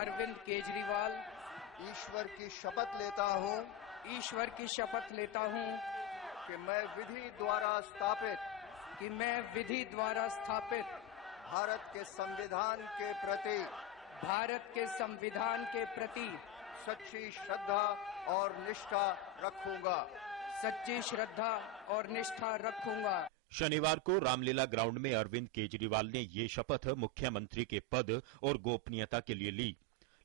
अरविंद केजरीवाल ईश्वर की शपथ लेता हूं कि मैं विधि द्वारा स्थापित भारत के संविधान के प्रति सच्ची श्रद्धा और निष्ठा रखूंगा। शनिवार को रामलीला ग्राउंड में अरविंद केजरीवाल ने ये शपथ मुख्यमंत्री के पद और गोपनीयता के लिए ली।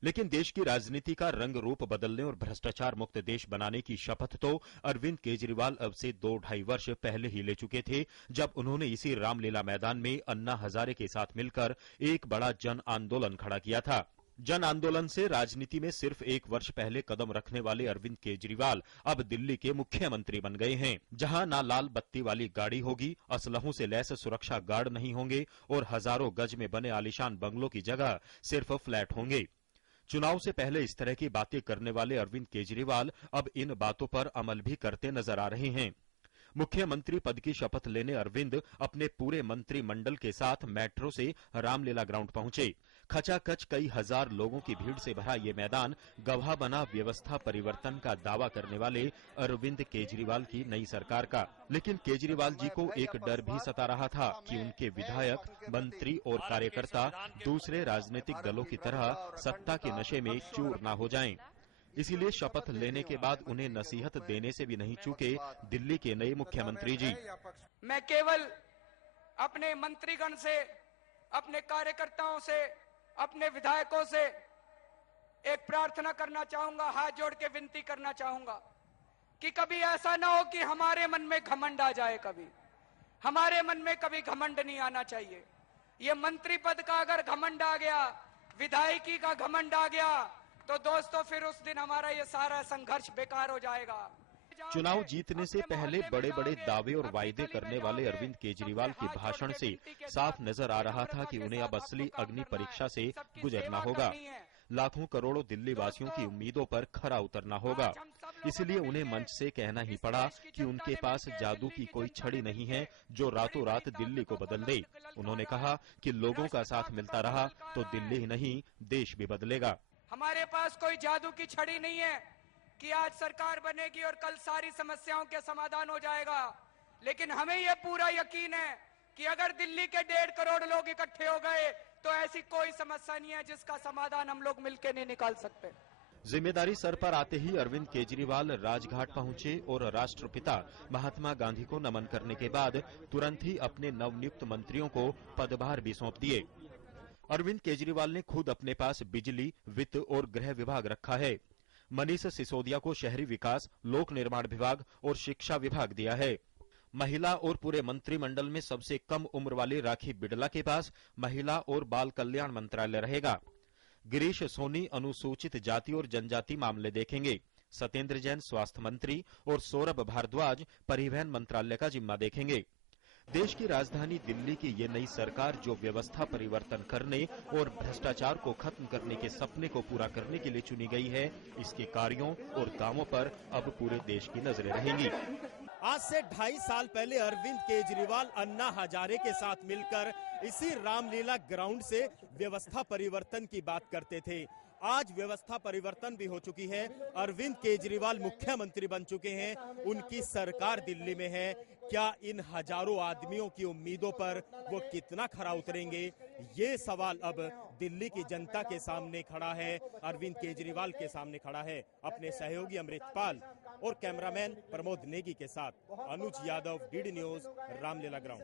लेकिन देश की राजनीति का रंग रूप बदलने और भ्रष्टाचार मुक्त देश बनाने की शपथ तो अरविंद केजरीवाल अब से 2-2.5 वर्ष पहले ही ले चुके थे, जब उन्होंने इसी रामलीला मैदान में अन्ना हजारे के साथ मिलकर एक बड़ा जन आंदोलन खड़ा किया था। जन आंदोलन से राजनीति में सिर्फ 1 वर्ष पहले कदम रखने वाले अरविंद केजरीवाल अब दिल्ली के मुख्यमंत्री बन गए हैं, जहां ना लाल बत्ती वाली गाड़ी होगी, असलहों से लैस सुरक्षा गार्ड नहीं होंगे और हजारों गज में बने आलीशान बंगलों की जगह सिर्फ फ्लैट होंगे। चुनाव से पहले इस तरह की बातें करने वाले अरविंद केजरीवाल अब इन बातों पर अमल भी करते नजर आ रहे हैं। मुख्यमंत्री पद की शपथ लेने अरविंद अपने पूरे मंत्रिमंडल के साथ मेट्रो से रामलीला ग्राउंड पहुंचे। खचाखच कई हजार लोगों की भीड़ से भरा ये मैदान गवाह बना व्यवस्था परिवर्तन का दावा करने वाले अरविंद केजरीवाल की नई सरकार का। लेकिन केजरीवाल जी को एक डर भी सता रहा था कि उनके विधायक, मंत्री और कार्यकर्ता दूसरे राजनीतिक दलों की तरह सत्ता के नशे में चूर न हो जाएं। इसीलिए शपथ लेने के बाद उन्हें नसीहत देने से भी नहीं चूके दिल्ली के नए मुख्यमंत्री जी। मैं केवल अपने मंत्रीगण से, अपने कार्यकर्ताओं से, अपने विधायकों से एक प्रार्थना करना चाहूंगा, हाथ जोड़ के विनती करना चाहूंगा कि कभी ऐसा ना हो कि हमारे मन में घमंड आ जाए। हमारे मन में कभी घमंड नहीं आना चाहिए। ये मंत्री पद का अगर घमंड आ गया, विधायकी का घमंड आ गया, तो दोस्तों फिर उस दिन हमारा ये सारा संघर्ष बेकार हो जाएगा। चुनाव जीतने से पहले बड़े बड़े दावे और वायदे करने वाले अरविंद केजरीवाल के भाषण से साफ नजर आ रहा था कि उन्हें अब असली अग्नि परीक्षा से गुजरना होगा। लाखों करोड़ों दिल्ली वासियों की उम्मीदों पर खरा उतरना होगा। इसलिए उन्हें मंच से कहना ही पड़ा कि उनके पास जादू की कोई छड़ी नहीं है जो रातों रात दिल्ली को बदल दे। उन्होंने कहा कि लोगों का साथ मिलता रहा तो दिल्ली ही नहीं, देश भी बदलेगा। हमारे पास कोई जादू की छड़ी नहीं है कि आज सरकार बनेगी और कल सारी समस्याओं के समाधान हो जाएगा। लेकिन हमें यह पूरा यकीन है कि अगर दिल्ली के 1.5 करोड़ लोग इकट्ठे हो गए तो ऐसी कोई समस्या नहीं है जिसका समाधान हम लोग मिलकर नहीं निकाल सकते। जिम्मेदारी सर पर आते ही अरविंद केजरीवाल राजघाट पहुंचे और राष्ट्रपिता महात्मा गांधी को नमन करने के बाद तुरंत ही अपने नवनियुक्त मंत्रियों को पदभार भी सौंप दिए। अरविंद केजरीवाल ने खुद अपने पास बिजली, वित्त और गृह विभाग रखा है। मनीष सिसोदिया को शहरी विकास, लोक निर्माण विभाग और शिक्षा विभाग दिया है। महिला और पूरे मंत्रिमंडल में सबसे कम उम्र वाली राखी बिड़ला के पास महिला और बाल कल्याण मंत्रालय रहेगा। गिरीश सोनी अनुसूचित जाति और जनजाति मामले देखेंगे। सत्येंद्र जैन स्वास्थ्य मंत्री और सौरभ भारद्वाज परिवहन मंत्रालय का जिम्मा देखेंगे। देश की राजधानी दिल्ली की ये नई सरकार जो व्यवस्था परिवर्तन करने और भ्रष्टाचार को खत्म करने के सपने को पूरा करने के लिए चुनी गई है, इसके कार्यों और कामों पर अब पूरे देश की नजरें रहेंगी। आज से 2.5 साल पहले अरविंद केजरीवाल अन्ना हजारे के साथ मिलकर इसी रामलीला ग्राउंड से व्यवस्था परिवर्तन की बात करते थे। आज व्यवस्था परिवर्तन भी हो चुकी है। अरविंद केजरीवाल मुख्यमंत्री बन चुके हैं, उनकी सरकार दिल्ली में है। क्या इन हजारों आदमियों की उम्मीदों पर वो कितना खरा उतरेंगे, ये सवाल अब दिल्ली की जनता के सामने खड़ा है, अरविंद केजरीवाल के सामने खड़ा है। अपने सहयोगी अमृतपाल और कैमरामैन प्रमोद नेगी के साथ Anuj Yadav, DD news, Ramlila ground.